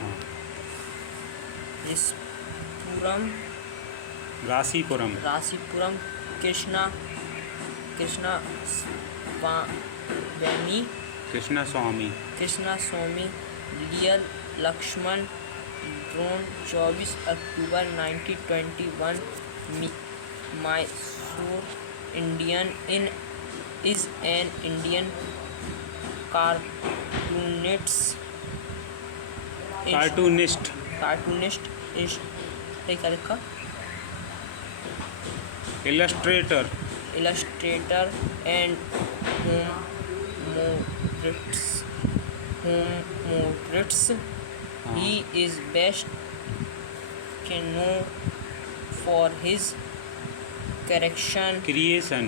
हाँ। Rasipuram Krishnaswami Iyer Laxman born 24 October 1921 Mysore Indian is an Indian cartoonist illustrator and humorist. He is best known for his creation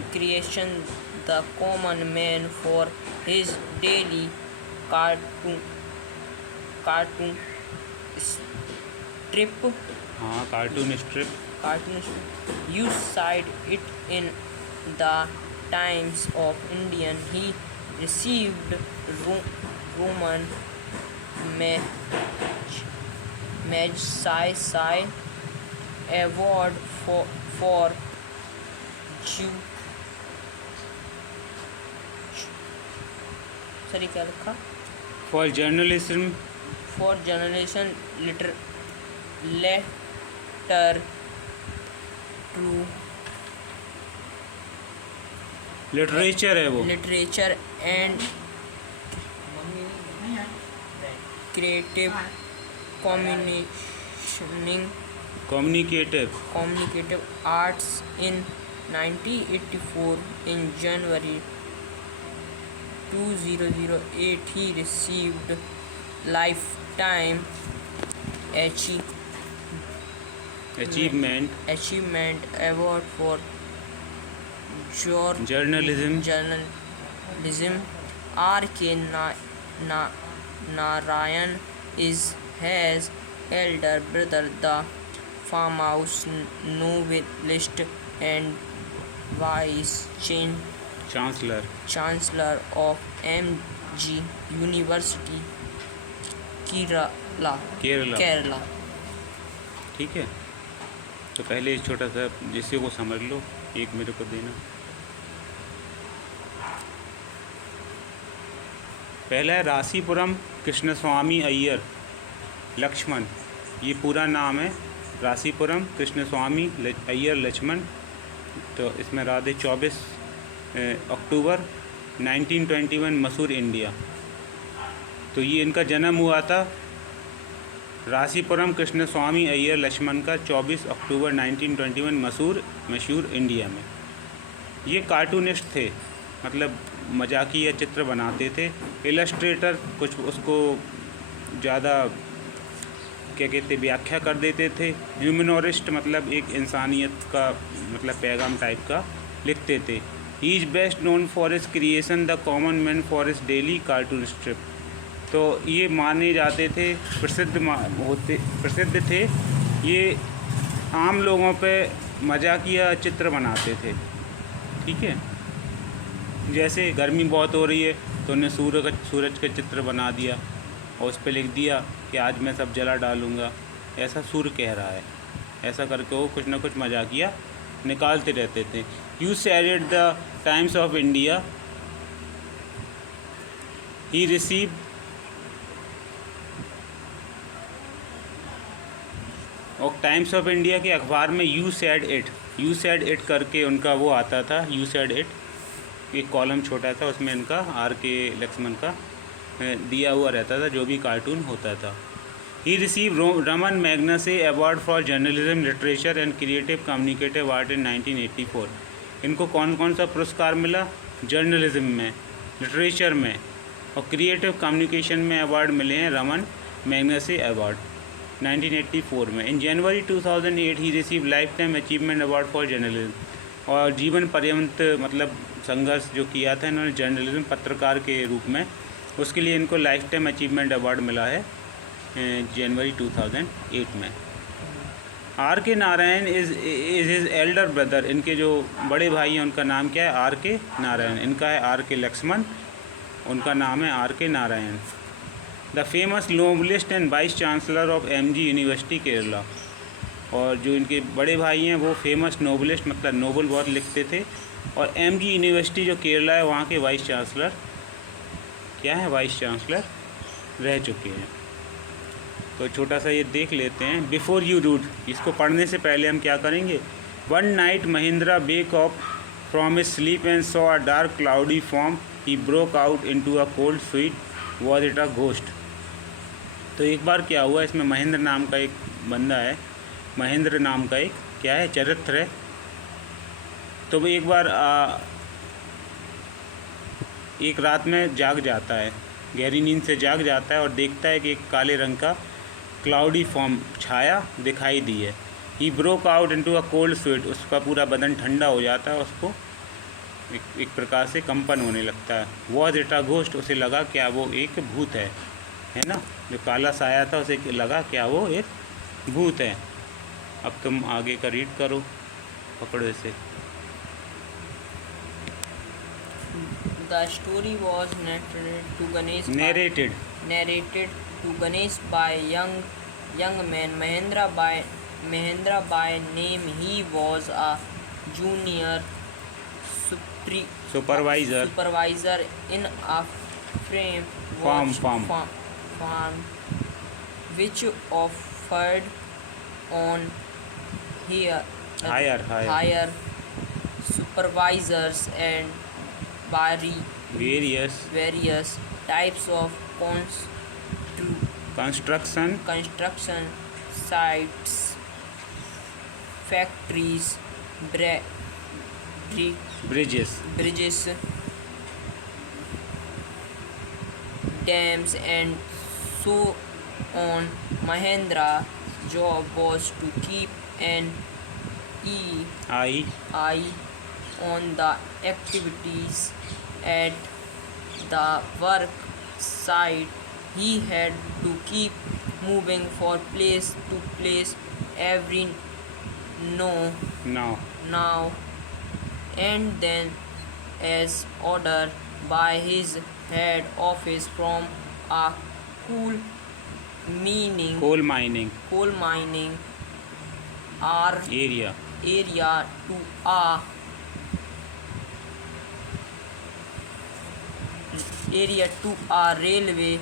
The Common Man for his daily cartoon strip. Cartoon strip. You cite it in the Times of India. He received Roman Magsaysay Award for For journalism letter to literature है वो. literature and creative communicative arts. In 1984, in January 2008, he received Lifetime Achievement Award for journalism. R.K. Narayan is his elder brother, the famous novelist and vice chancellor of MG University, Kerala. ठीक है, तो पहले एक छोटा सा जिससे को समझ लो, एक मेरे को देना. पहला है रासीपुरम कृष्णस्वामी अय्यर लक्ष्मण. ये पूरा नाम है रासीपुरम कृष्णस्वामी अय्यर लक्ष्मण. तो इसमें राधे 24 अक्टूबर 1921 मैसूर इंडिया. तो ये इनका जन्म हुआ था रासीपुरम कृष्णस्वामी अय्यर लक्ष्मण का 24 अक्टूबर 1921 मैसूर इंडिया में. ये कार्टूनिस्ट थे, मतलब मजाकिया चित्र बनाते थे. इलस्ट्रेटर कुछ उसको ज़्यादा क्या कहते व्याख्या कर देते थे. ह्यूमनोरिस्ट मतलब एक इंसानियत का मतलब पैगाम टाइप का लिखते थे. He is best known for his creation the common man for his daily cartoon strip. तो ये माने जाते थे, प्रसिद्ध थे. ये आम लोगों पे मजाकिया चित्र बनाते थे. ठीक है, जैसे गर्मी बहुत हो रही है तो उन्हें सूरज का चित्र बना दिया और उस पर लिख दिया कि आज मैं सब जला डालूँगा, ऐसा सूर्य कह रहा है. ऐसा करके वो कुछ ना कुछ मजाकिया निकालते रहते थे. You said at the times of India he receive और टाइम्स ऑफ इंडिया के अखबार में यू सेड इट करके उनका वो आता था. यू सेड इट एक कॉलम छोटा था, उसमें इनका R.K. लक्ष्मण का दिया हुआ रहता था जो भी कार्टून होता था. He receive Ramon Magsaysay award for journalism literature and creative communicative art in 1984. इनको कौन कौन सा पुरस्कार मिला? जर्नलिज्म में, लिटरेचर में और क्रिएटिव कम्युनिकेशन में अवार्ड मिले हैं. रमन मैग्सेसे अवार्ड 1984 में. In January 2008 he receive lifetime achievement award for journalism. और जीवन पर्यंत मतलब संघर्ष जो किया था इन्होंने जर्नलिज्म पत्रकार के रूप में, उसके लिए इनको लाइफ टाइम अचीवमेंट अवार्ड मिला है जनवरी 2008 में. R.K. Narayan is his Elder brother. इनके जो बड़े भाई हैं उनका नाम क्या है? R.K. नारायण. इनका है R.K. लक्ष्मण, उनका नाम है R.K. Narayan. The famous novelist and vice chancellor of MG university Kerala. और जो इनके बड़े भाई हैं वो फेमस नोबलिस्ट मतलब नोबल बहुत लिखते थे, और MG यूनिवर्सिटी जो केरला है वहाँ के वाइस चांसलर क्या है, वाइस चांसलर रह चुके हैं। तो छोटा सा ये देख लेते हैं। बिफोर यू रूड, इसको पढ़ने से पहले हम क्या करेंगे। One night Mahindra wake up from his sleep and saw a dark cloudy form, he broke out into a cold sweet, was it a ghost. तो एक बार क्या हुआ, इसमें महेंद्र नाम का एक बंदा है, महेंद्र नाम का एक क्या है चरित्र है। तो वो एक बार एक रात में जाग जाता है, गहरी नींद से जाग जाता है और देखता है कि एक काले रंग का क्लाउडी फॉर्म छाया दिखाई दी है। He broke out into a cold sweat, उसका पूरा बदन ठंडा हो जाता है, उसको एक प्रकार से कंपन होने लगता है। वॉज इट अ घोस्ट, उसे लगा क्या वो एक भूत है ना, जो काला साया था उसे लगा क्या वो एक भूत है। अब तुम आगे का रीड करो, पकड़ो इसे। The story was narrated to Ganesh by young man Mahendra by name. He was a junior supervisor in a farm which offered on hire supervisors and various types of construction sites, factories, bridges, dams, and so on. Mahendra's job was to keep an eye on the activities at the work site. He had to keep moving from place to place every now and then, as ordered by his head office from a coal mining area to a railway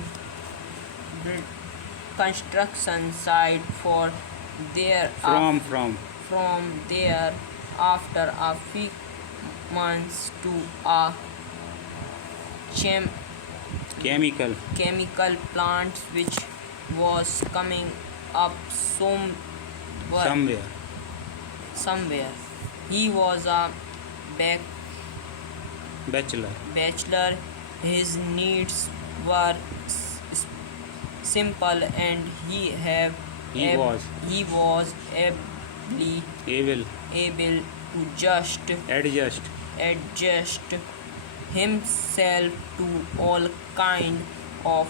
construction site. From there after a few months to a chemical plant which was coming up somewhere. He was a bachelor. His needs were simple and he was able to just adjust himself to all kind of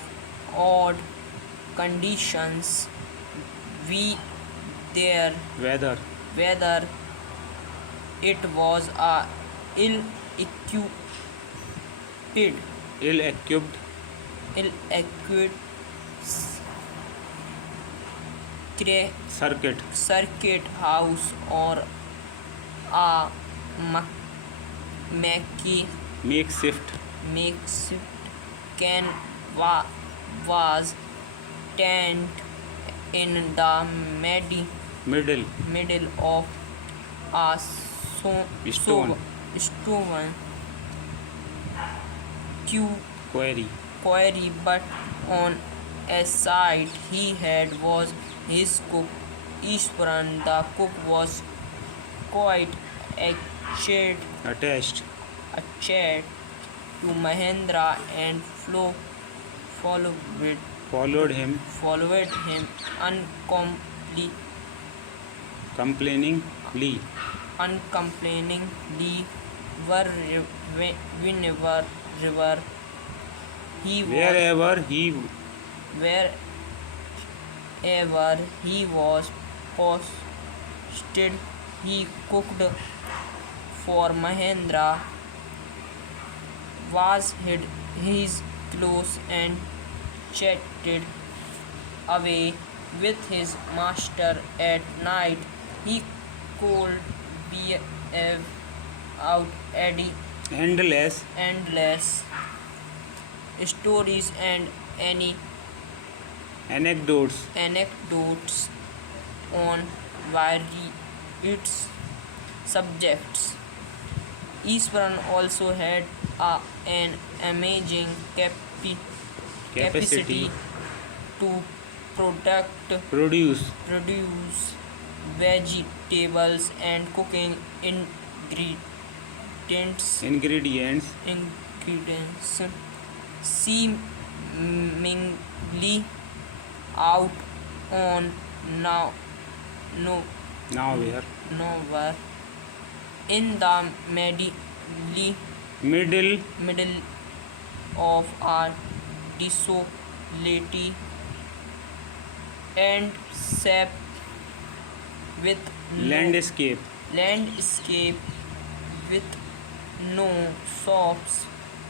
odd conditions, whether it was a ill-equipped circuit house or a makeshift canvas tent in the middle of a stone quarry, but on a side he had was his cook Ishwaran. The cook was quite attached to Mahendra and followed him uncomplainingly wherever he was posted. He cooked for Mahendra, washed his clothes and chatted away with his master at night. He could be out Eddie endless endless stories and any anecdotes. anecdotes on various subjects. Iswaran also had an amazing capacity Capacity to produce produce vegetables and cooking ingredients ingredients seemingly out on now no nowhere nowhere in the middle middle of a desolate and sap with landscape landscape with no shops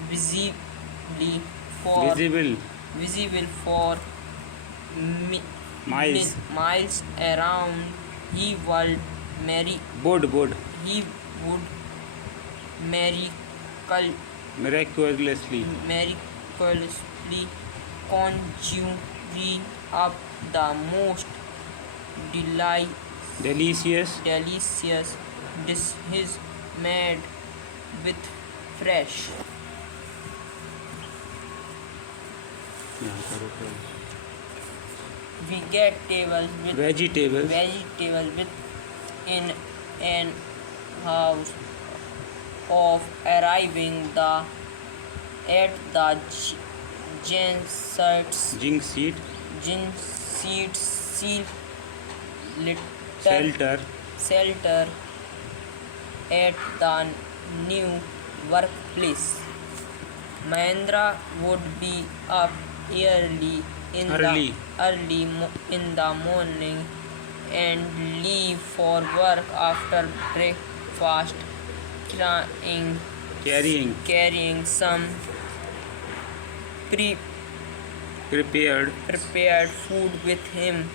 visibly for visible visible for miles miles around. He would marry would he would miraculously miraculously conjuring up the most delicious delicious dishes made with fresh यहाँ करो तो। vegetables vegetables with in an house of arriving at the zinc seat seal shelter at the new workplace. Mahendra would be up early in the morning and leave for work after breakfast, carrying some prepared prepared food with him.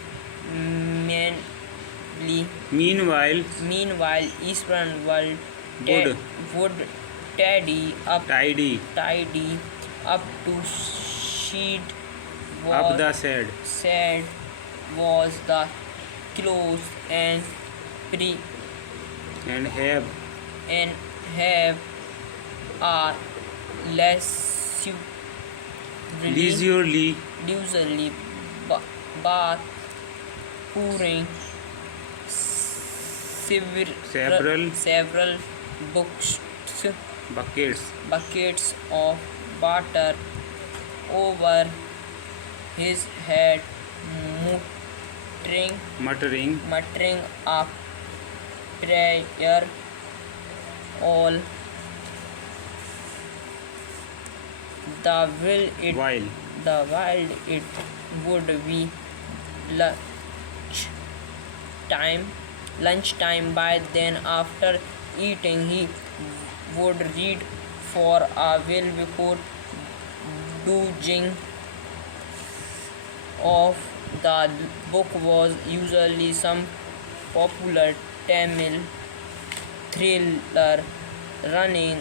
meanwhile Eastern would tidy up to sheet up the shed said was the clothes and have a leisurely bath, pouring several buckets of water over his head, muttering a prayer all the while it would be lunchtime. By then, after eating, he would read for a while before dozing off. The book was usually some popular Tamil thriller running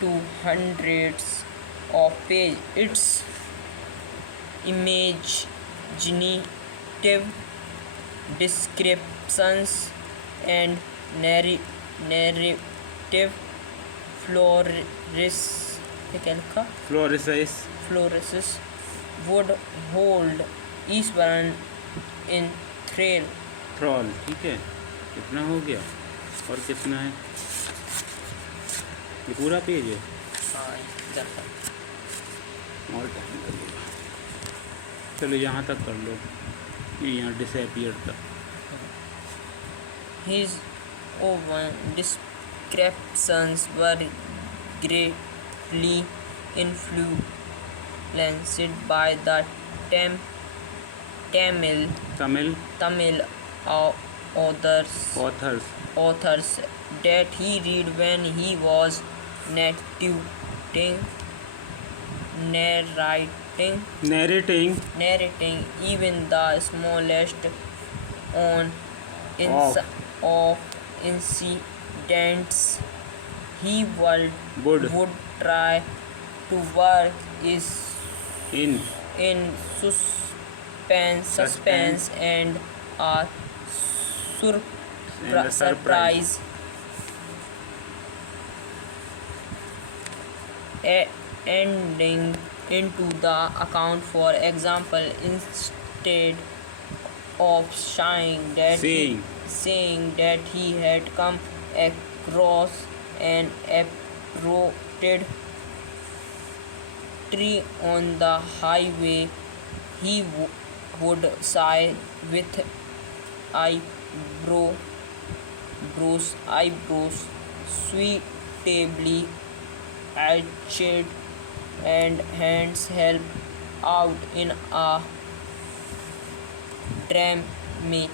to hundreds of pages. Its imaginative descriptions and narrative flourishes would hold Eastburn in thrall. ठीक है, कितना हो गया और कितना है? ये पूरा पेज है और टाइम लगेगा। चलो यहाँ तक कर लो, ये यहाँ डिसअपियर तक। His own descriptions were greatly influenced by the Tamil authors that he read when he was narrating narrating even the smallest on of incidents he would try to work is in in suspense and a surprise. Ending into the account. For example, instead of saying that he had come across an uprooted tree on the highway, he would sigh with eyebrows suitably arched and hands held out in a dramatic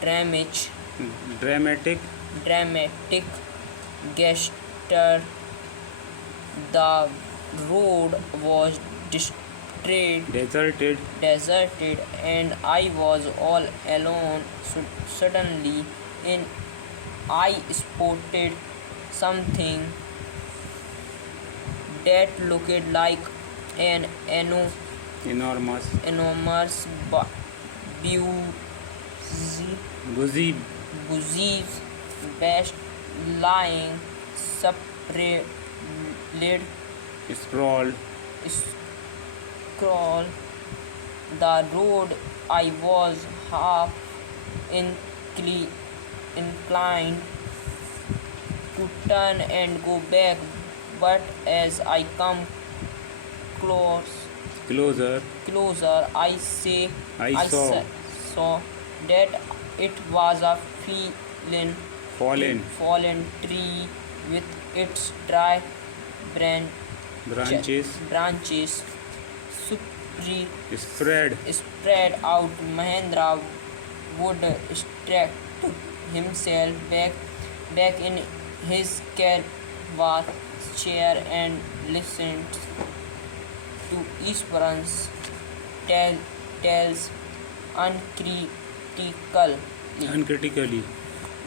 dramatic dramatic gesture. The road was deserted. deserted, and I was all alone. Suddenly, I spotted something that looked like an Enormous busy busy best lying spread sprawl scroll the road. I was half inclined to turn and go back, but as I come closer. closer, I saw that it was a fallen tree with its dry branches spread out. Mahendra would extract himself back in his canvas chair and listened to Ishwaran's tales uncritically.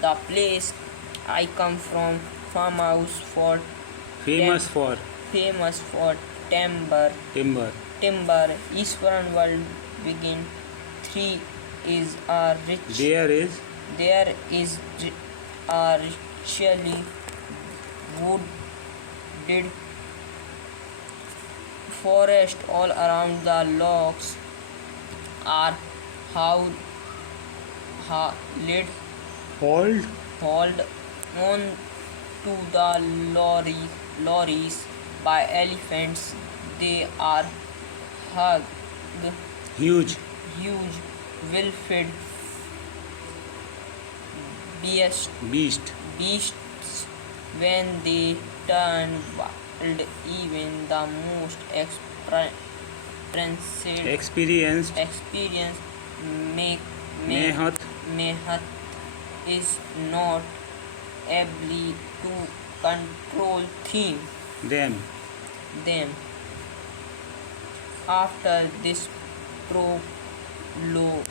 The place I come from, farmhouse for Famous for famous for timber. Ishwaran world begin 3 is a rich. There is a richly wooded forest all around. The logs are hold hauled on to the lorries by elephants. They are huge well-fed beasts. When they turn wild, even the most experienced Mehat is not able to control them. After this prologue,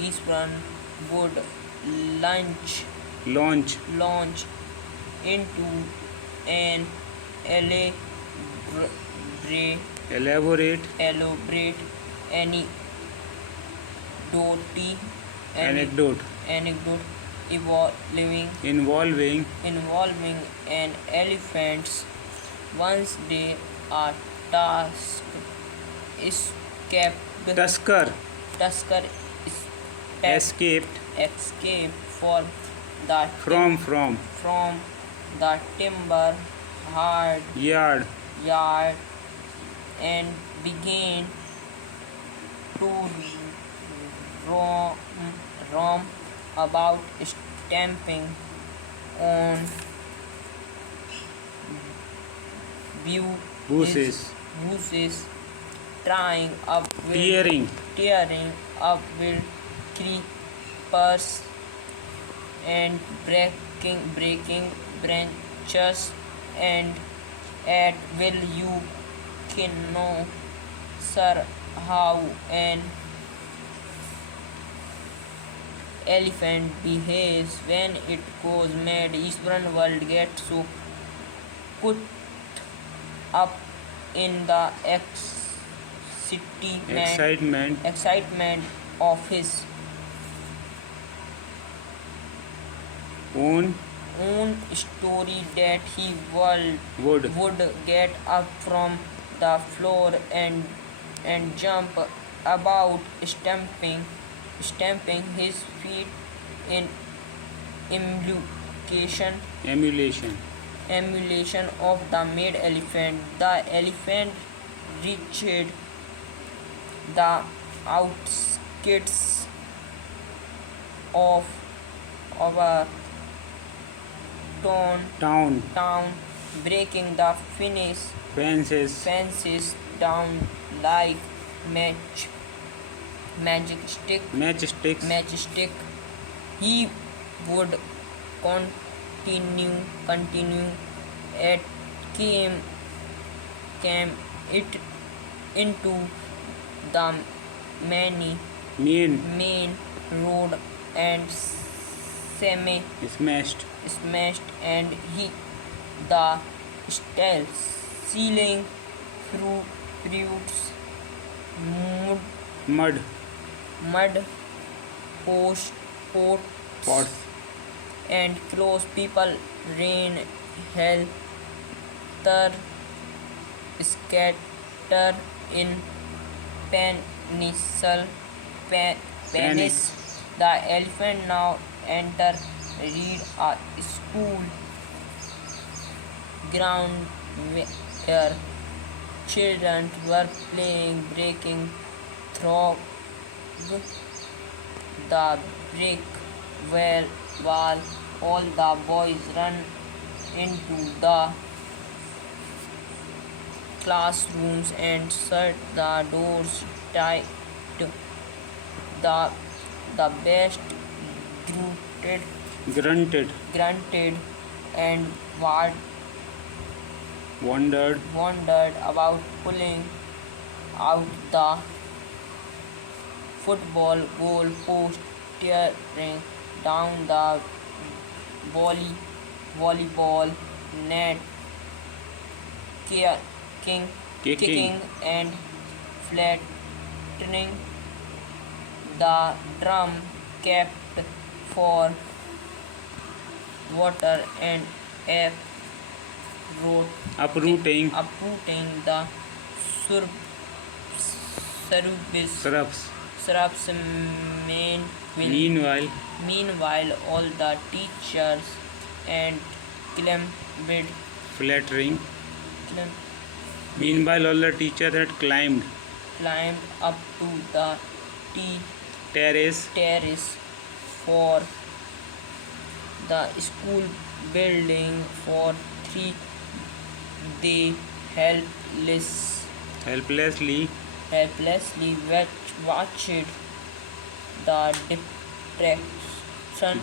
Ishwaran would launch into an elaborate anecdote involving an elephants. Once they are Tusker escaped from the timber yard and began to roam about, stamping on bushes, tearing up with creepers and breaking branches and at will. You can know, sir, how an elephant behaves when it goes mad. Eastern world gets so put up in the excitement of his own own story that he would would get up from the floor and jump about, stamping his feet in emulation emulation. emulation of the mad elephant. The elephant reached the outskirts of our Town town, breaking the fences, fences down like magic matchsticks. stick. He would continue at came it into the many Mean main road and smashed smashed and he the steel ceiling fruits mud, mud mud pots pots. and close. People ran helter scatter in penicil Panic. The elephant now enter read a school ground where children were playing, breaking through the brick wall. All the boys run into the classrooms and shut the doors tight. The best grunted and Wondered wondered about pulling out the football goal post, tearing down the volleyball net, kicking, Kicking. and flattening the drum kept for water and uprooting uprooting the shrubs. shrubs. Meanwhile, Meanwhile, all the teachers and climbed flattering. Meanwhile, all the teachers had climbed up to the terrace for the school building. For 3 they helplessly helplessly watched the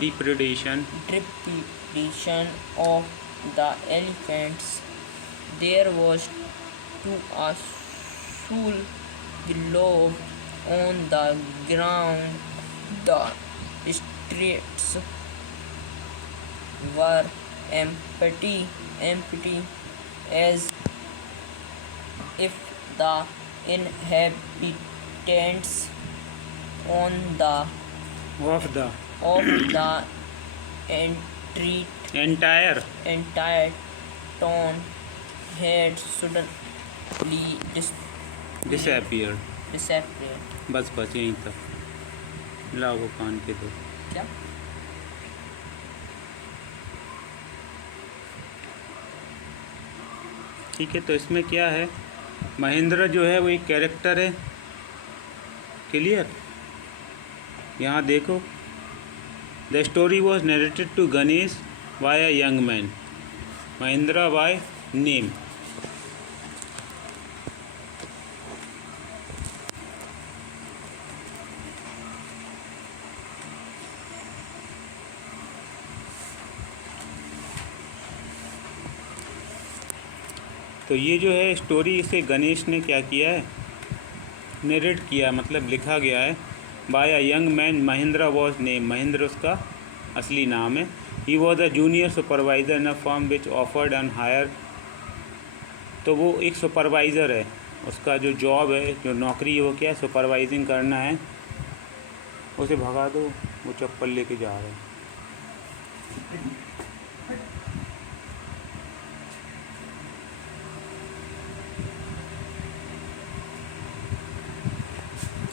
depredation depredation of the elephants. There was to a soul below on the ground. The streets were empty as if the inhabitants on the of the of the entire entire town had suddenly disappeared. disappeared. बस यहीं तक। लाओ वो कान के दो। क्या? ठीक है, तो इसमें क्या है, महेंद्र जो है वो एक कैरेक्टर है। क्लियर? यहाँ देखो, the story was narrated to Ganesh by a young man, Mahendra by name. तो ये जो है स्टोरी, इसे गणेश ने क्या किया है, नरेट किया, मतलब लिखा गया है by a young man. Mahendra was name, Mahendra उसका असली नाम है। He was a junior supervisor in a firm which offered an hire. तो वो एक सुपरवाइज़र है, उसका जो जॉब है, जो नौकरी है वो क्या है, सुपरवाइजिंग करना है। उसे भगा दो, वो चप्पल लेके जा रहा है।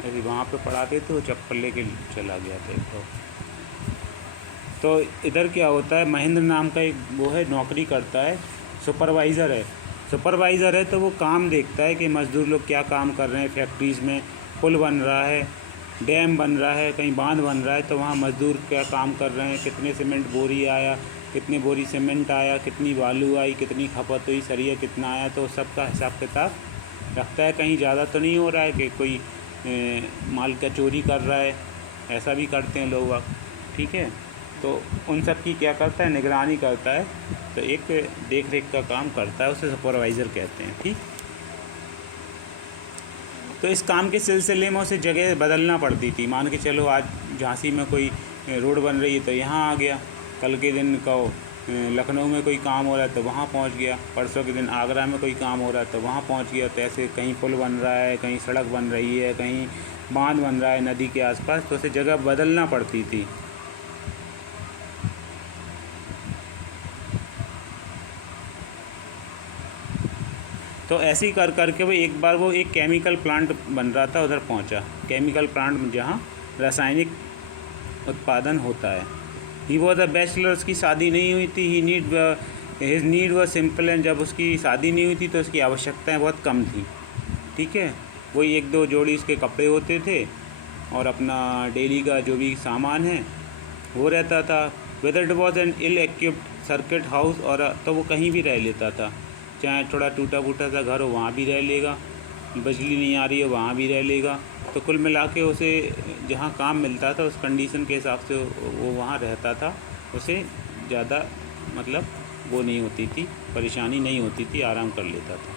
अभी वहाँ पे पढ़ाते थे, वो चप्पल लेके चला गया था एक तो इधर क्या होता है, महेंद्र नाम का एक वो है, नौकरी करता है, सुपरवाइज़र है। सुपरवाइज़र है तो वो काम देखता है कि मज़दूर लोग क्या काम कर रहे हैं फैक्ट्रीज़ में। पुल बन रहा है, डैम बन रहा है, कहीं बांध बन रहा है, तो वहाँ मज़दूर क्या काम कर रहे हैं, कितने सीमेंट बोरी आया, कितने बोरी सीमेंट आया, कितनी बालू आई, कितनी खपत हुई, सरिया कितना आया, तो सबका हिसाब किताब रखता है। कहीं ज़्यादा तो नहीं हो रहा है कि कोई माल का चोरी कर रहा है, ऐसा भी करते हैं लोग, ठीक है। तो उन सब की क्या करता है, निगरानी करता है, तो एक देख रेख का काम करता है, उसे सुपरवाइज़र कहते हैं, ठीक। तो इस काम के सिलसिले में उसे जगह बदलना पड़ती थी। मान के चलो आज झांसी में कोई रोड बन रही है तो यहाँ आ गया, कल के दिन का लखनऊ में कोई काम हो रहा है तो वहाँ पहुँच गया, परसों के दिन आगरा में कोई काम हो रहा है तो वहाँ पहुँच गया। तो ऐसे कहीं पुल बन रहा है, कहीं सड़क बन रही है, कहीं बांध बन रहा है नदी के आसपास, तो उसे जगह बदलना पड़ती थी। तो ऐसे ही कर करके वो एक बार वो एक केमिकल प्लांट बन रहा था, उधर पहुंचा। केमिकल प्लांट जहां रासायनिक उत्पादन होता है। ही वॉज अ बैचलर, उसकी शादी नहीं हुई थी। His need was simple, and जब उसकी शादी नहीं हुई थी तो उसकी आवश्यकताएं बहुत कम थी, ठीक है। वही एक दो जोड़ी उसके कपड़े होते थे और अपना डेली का जो भी सामान है वो रहता था। Whether it was an ill equipped circuit house, और तो वो कहीं भी रह लेता था, चाहे थोड़ा टूटा फूटा सा घर हो वहाँ भी रह लेगा, बिजली नहीं आ रही है वहाँ भी रह लेगा। तो कुल मिला के उसे जहाँ काम मिलता था उस कंडीशन के हिसाब से वो वहाँ रहता था। उसे ज़्यादा मतलब वो नहीं होती थी, परेशानी नहीं होती थी, आराम कर लेता था।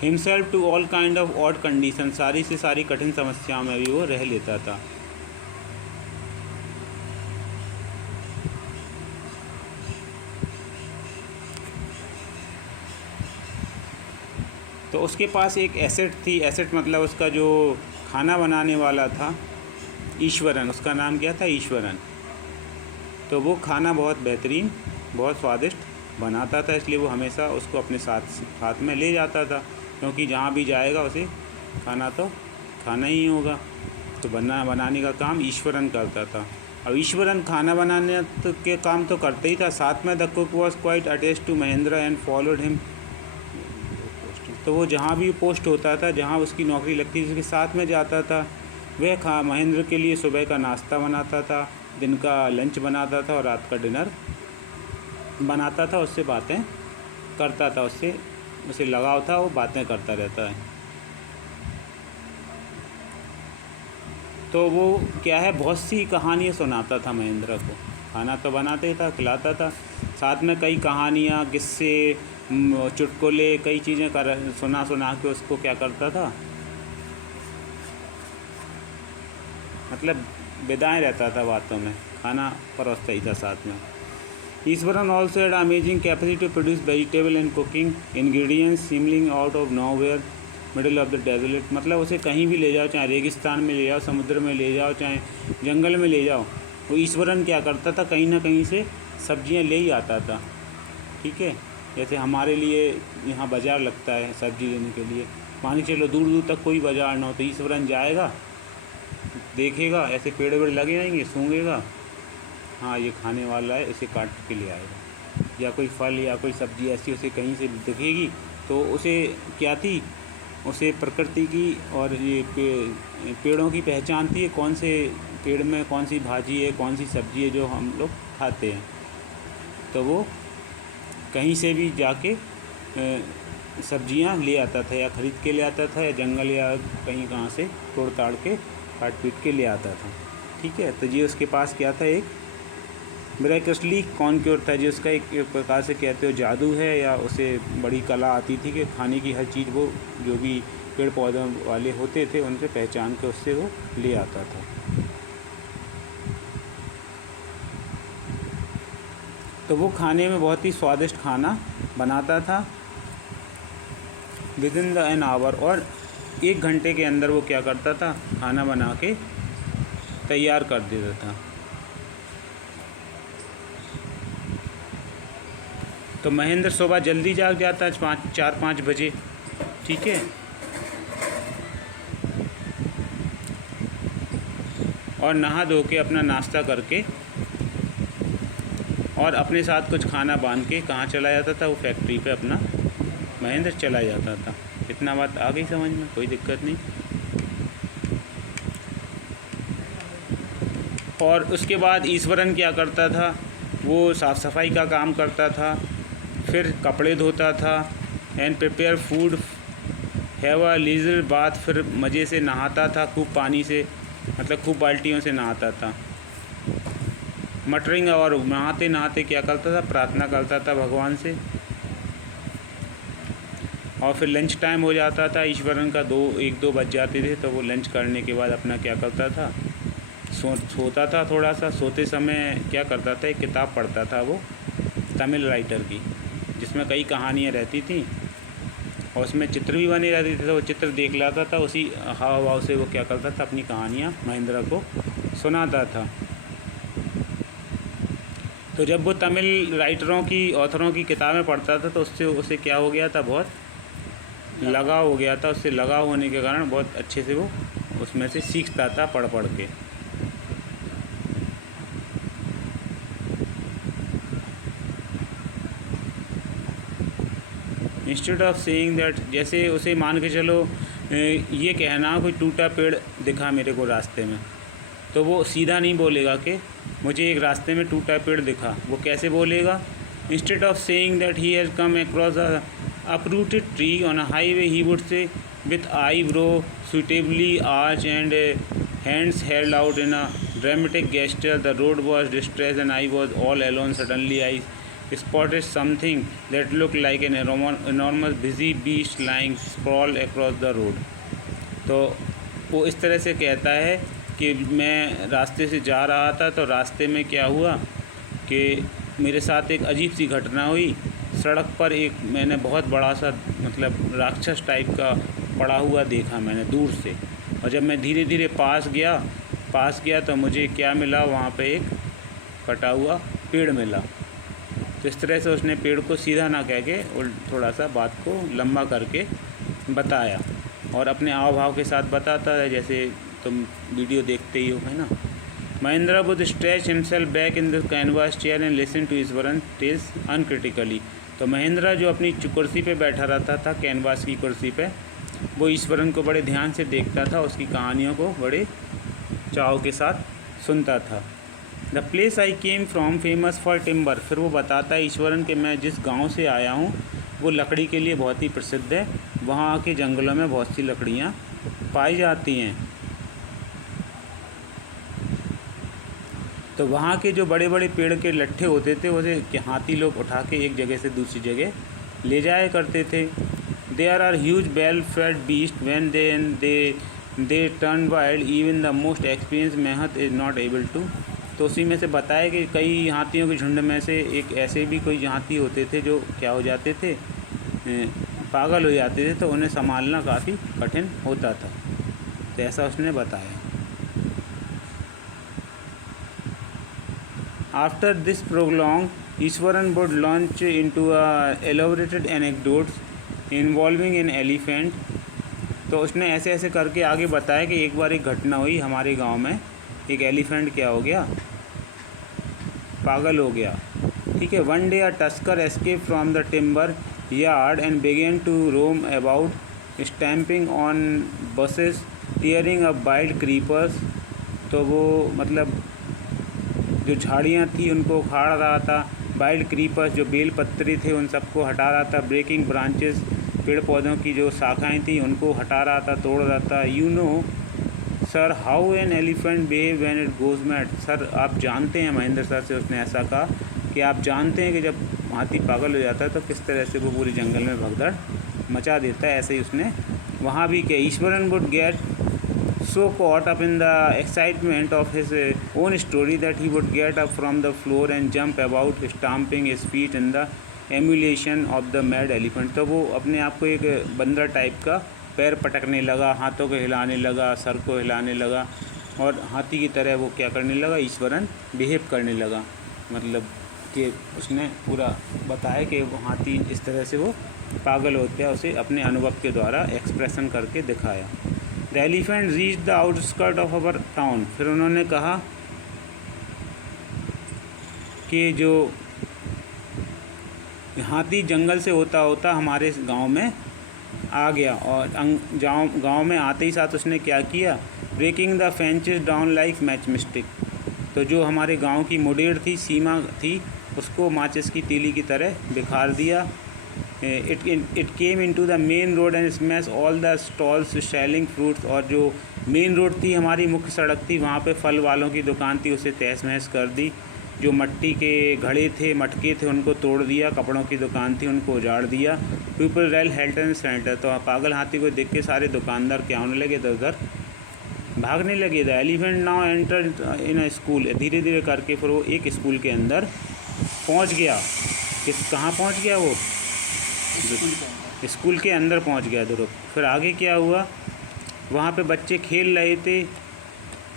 Himself to all kind of odd condition, सारी से सारी कठिन समस्याओं में भी वो रह लेता था। तो उसके पास एक एसेट थी, एसेट मतलब उसका जो खाना बनाने वाला था ईश्वरन, उसका नाम क्या था, ईश्वरन। तो वो खाना बहुत बेहतरीन, बहुत स्वादिष्ट बनाता था, इसलिए वो हमेशा उसको अपने साथ में ले जाता था, क्योंकि जहाँ भी जाएगा उसे खाना तो खाना ही होगा। तो बनाने का काम ईश्वरन करता था। अब ईश्वरन खाना बनाने के काम तो करते ही था, साथ में the cook was quite attached to Mahendra and followed him. तो वो जहाँ भी पोस्ट होता था, जहाँ उसकी नौकरी लगती थी, उसके साथ में जाता था। वह महेंद्र के लिए सुबह का नाश्ता बनाता था, दिन का लंच बनाता था और रात का डिनर बनाता था। उससे बातें करता था, उसे लगाव था, वो बातें करता रहता है। तो वो क्या है, बहुत सी कहानियाँ सुनाता था महेंद्र को। खाना तो बनाते ही था, खिलाता था, साथ में कई कहानियाँ, किस्से, चुटकुले, कई चीज़ें सुना के उसको क्या करता था, मतलब विदाएँ रहता था बातों में, खाना परोसता ही था साथ में। Eswaran also had amazing capacity to produce vegetable and cooking ingredients सिमलिंग out of nowhere middle of the desert. मतलब उसे कहीं भी ले जाओ, चाहे रेगिस्तान में ले जाओ, समुद्र में ले जाओ, चाहे जंगल में ले जाओ, वो ईश्वरन क्या करता था, कहीं ना कहीं से सब्जियां ले ही आता था, ठीक है। जैसे हमारे लिए यहाँ बाज़ार लगता है सब्ज़ी लेने के लिए, मान के चलो दूर दूर तक कोई बाज़ार ना हो, तो ईश्वरन जाएगा, देखेगा ऐसे पेड़ वेड़ लगे रहेंगे, सूंघेगा, हाँ ये खाने वाला है, इसे काट के ले आएगा। या कोई फल या कोई सब्ज़ी ऐसी उसे कहीं से दिखेगी तो उसे क्या थी, उसे प्रकृति की और ये पेड़ों की पहचान थी, कौन से पेड़ में कौन सी भाजी है, कौन सी सब्ज़ी है जो हम लोग खाते हैं। तो वो कहीं से भी जाके सब्जियां ले आता था, या ख़रीद के ले आता था, या जंगल या कहीं कहाँ से तोड़ ताड़ के काट पीट के ले आता था, ठीक है। तो ये उसके पास क्या था, एक मिरेकलसली कॉन्क्योर था, जो उसका एक प्रकार से कहते हो जादू है, या उसे बड़ी कला आती थी कि खाने की हर चीज़ वो जो भी पेड़ पौधों वाले होते थे उनसे पहचान के उससे वो ले आता था। तो वो खाने में बहुत ही स्वादिष्ट खाना बनाता था with in the an hour, और 1 घंटे के अंदर वो क्या करता था, खाना बना के तैयार कर देता था। तो महेंद्र सुबह जल्दी जाग जाता है 4-5 बजे, ठीक है, और नहा धो के अपना नाश्ता करके और अपने साथ कुछ खाना बांध के कहाँ चला जाता था, वो फैक्ट्री पे अपना महेंद्र चला जाता था। इतना बात आ गई समझ में, कोई दिक्कत नहीं। और उसके बाद ईश्वरन क्या करता था, वो साफ़ सफाई का काम करता था, फिर कपड़े धोता था, and prepare food, have a leisure bath, फिर मज़े से नहाता था, खूब पानी से, मतलब खूब बाल्टियों से नहाता था। मटरिंग, और नहाते नहाते क्या करता था, प्रार्थना करता था भगवान से। और फिर लंच टाइम हो जाता था ईश्वरन का, 1-2 बज जाते थे, तो वो लंच करने के बाद अपना क्या करता था, सोता था थोड़ा सा। सोते समय क्या करता था, एक किताब पढ़ता था वो तमिल राइटर की, जिसमें कई कहानियाँ रहती थी और उसमें चित्र भी बने रहते थे। तो वो चित्र देख लाता था, उसी हाव भाव से वो क्या करता था, अपनी कहानियाँ महेंद्र को सुनाता था। तो जब वो तमिल राइटरों की, ऑथरों की किताबें पढ़ता था, तो उससे उसे क्या हो गया था, बहुत लगाव हो गया था। उससे लगाव होने के कारण बहुत अच्छे से वो उसमें से सीखता था पढ़ पढ़ के। इंस्टेड ऑफ सेइंग दैट, जैसे उसे मान के चलो ये कहना, कोई टूटा पेड़ दिखा मेरे को रास्ते में, तो वो सीधा नहीं बोलेगा कि मुझे एक रास्ते में टूटा पेड़ दिखा। वो कैसे बोलेगा, instead of saying that he has come across a uprooted tree on a highway, he would say with eyebrow suitably arched and hands held out in a dramatic gesture, the road was distressed and I was all alone. Suddenly I spotted something that looked like an enormous busy beast lying sprawled across the road. तो वो इस तरह से कहता है कि मैं रास्ते से जा रहा था, तो रास्ते में क्या हुआ कि मेरे साथ एक अजीब सी घटना हुई। सड़क पर एक मैंने बहुत बड़ा सा, मतलब राक्षस टाइप का पड़ा हुआ देखा मैंने दूर से, और जब मैं धीरे धीरे पास गया तो मुझे क्या मिला, वहाँ पे एक कटा हुआ पेड़ मिला। तो इस तरह से उसने पेड़ को सीधा ना कह के थोड़ा सा बात को लंबा करके बताया, और अपने हाव भाव के साथ बताता है, जैसे तुम वीडियो देखते ही हो, है ना। Mahendra would stretch himself back in the canvas chair and listen to Eswaran tales uncritically. तो महेंद्र जो अपनी कुर्सी पे बैठा रहता था, कैनवास की कुर्सी पे, वो ईश्वरन को बड़े ध्यान से देखता था, उसकी कहानियों को बड़े चाव के साथ सुनता था। The place I came from famous for timber, फिर वो बताता है ईश्वरन कि मैं जिस गांव से आया हूँ वो लकड़ी के लिए बहुत ही प्रसिद्ध है, वहाँ के जंगलों में बहुत सी लकड़ियाँ पाई जाती हैं। तो वहाँ के जो बड़े बड़े पेड़ के लट्ठे होते थे, उसे हाथी लोग उठा के एक जगह से दूसरी जगह ले जाया करते थे। There are huge bell fed beast when they turn wild, even the most experience mahout is not able to. तो उसी में से बताया कि कई हाथियों के झुंड में से एक ऐसे भी कोई हाथी होते थे जो क्या हो जाते थे, पागल हो जाते थे, तो उन्हें संभालना काफ़ी कठिन होता था। तो ऐसा उसने बताया। After this prologue, Ishwaran would launch into elaborated anecdotes involving an elephant. तो उसने ऐसे ऐसे करके आगे बताया कि एक बार एक घटना हुई हमारे गांव में, एक एलिफेंट क्या हो गया, पागल हो गया। ठीक है। One day a tusker escape from the timber yard and began to roam about, stamping on buses, tearing up wild creepers. तो वो मतलब जो झाड़ियाँ थी उनको उखाड़ रहा था, वाइल्ड क्रीपर्स जो बेल पत्रे थे उन सबको हटा रहा था, ब्रेकिंग ब्रांचेस पेड़ पौधों की जो शाखाएं थी उनको हटा रहा था, तोड़ रहा था। You know sir how an elephant behave when it goes mad. Sir आप जानते हैं, महेंद्र सर से उसने ऐसा कहा कि आप जानते हैं कि जब हाथी पागल हो जाता है तो किस तरह से वो पूरे जंगल में भगदड़ मचा देता है। ऐसे ही उसने वहाँ भी किया। Eswaran would get so caught up in the excitement of his own story that he would get up from the floor and jump about, stamping his feet in the emulation of the mad elephant। तो वो अपने आप को एक बंदर type का पैर पटकने लगा, हाथों को हिलाने लगा, सर को हिलाने लगा और हाथी की तरह वो क्या करने लगा, ईश्वरन बिहेव करने लगा। मतलब कि उसने पूरा बताया कि वो हाथी इस तरह से वो पागल होता है, उसे अपने अनुभव के द्वारा एक्सप्रेशन करके दिखाया। The elephant reach the outskirt of our town. फिर उन्होंने कहा कि जो हाथी जंगल से होता होता हमारे गांव में आ गया और गांव में आते ही साथ उसने क्या किया, breaking the fences down like matchsticks. तो जो हमारे गांव की मुडेर थी, सीमा थी, उसको माचिस की तीली की तरह बिखार दिया। It came into the main road and smashed all the stalls selling fruits। और जो मेन रोड थी, हमारी मुख्य सड़क थी, वहाँ पे फल वालों की दुकान थी, उसे तहस महस कर दी। जो मट्टी के घड़े थे, मटके थे, उनको तोड़ दिया। कपड़ों की दुकान थी, उनको उजाड़ दिया। People ran helter and skelter. तो पागल हाथी को देख के सारे दुकानदार क्या होने लगे, इधर उधर भागने लगे। The elephant now enter in a school. धीरे धीरे करके फिर वो एक स्कूल के अंदर पहुँच गया। कहाँ पहुँच गया वो, स्कूल के अंदर पहुंच गया ध्रुव। फिर आगे क्या हुआ, वहाँ पे बच्चे खेल रहे थे,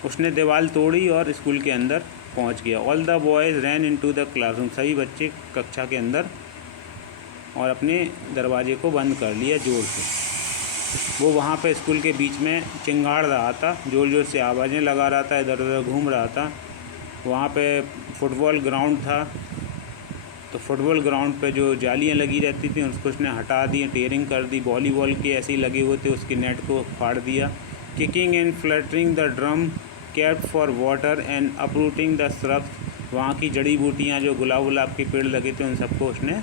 उसने दीवार तोड़ी और स्कूल के अंदर पहुंच गया। All the boys ran into the classroom. सभी बच्चे कक्षा के अंदर और अपने दरवाजे को बंद कर लिया जोर से। वो वहाँ पे स्कूल के बीच में चिंगाड़ रहा था, ज़ोर ज़ोर से आवाज़ें लगा रहा था, इधर उधर घूम रहा था। वहाँ पे फुटबॉल ग्राउंड था, तो फुटबॉल ग्राउंड पे जो जालियाँ लगी रहती थी उसको उसने हटा दी, टेयरिंग कर दी। वॉलीबॉल के ऐसे ही लगे हुए थे, उसके नेट को फाड़ दिया। Kicking and fluttering the drum kept for water and uprooting the shrubs. वहाँ की जड़ी बूटियाँ जो गुलाब के पेड़ लगे थे उन सबको उसने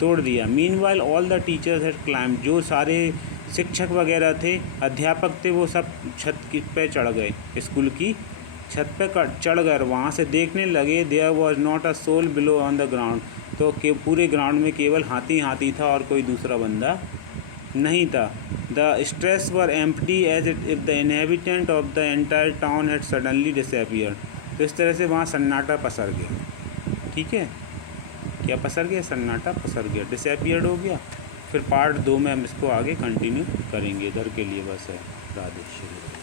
तोड़ दिया। Meanwhile all the teachers had climbed. जो सारे शिक्षक वगैरह थे, अध्यापक थे, वो सब छत पे चढ़ गए, स्कूल की छत पे चढ़ गए। वहाँ से देखने लगे, there was not a soul below on the ground. तो पूरे ग्राउंड में केवल हाथी था और कोई दूसरा बंदा नहीं था। The streets were empty as if the inhabitant of the entire town had suddenly disappeared. तो इस तरह से वहाँ सन्नाटा पसर गया। ठीक है, क्या पसर गया, सन्नाटा पसर गया, डिसअपियर्ड हो गया। फिर पार्ट 2 में हम इसको आगे कंटिन्यू करेंगे। इधर के लिए बस है, राधे श्री।